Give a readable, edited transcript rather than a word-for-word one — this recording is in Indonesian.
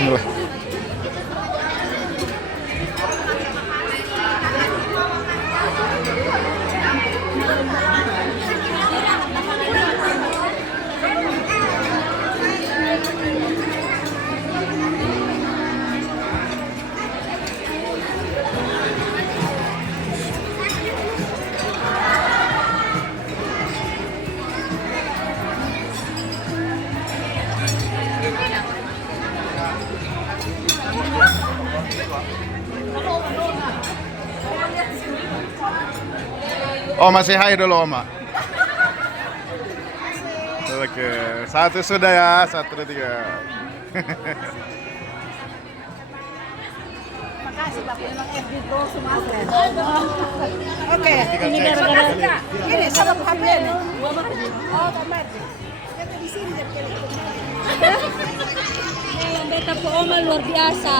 Bismillah. Oma say hi dulu Oma. Oke, satu sudah ya, satu dua tiga. Makasih Pak, memang FB Pro Sumatera. Oke, ini gara-gara ini sama HP nih. Oh, tomat. Kita di sini jadi Yang beta po Oma luar biasa.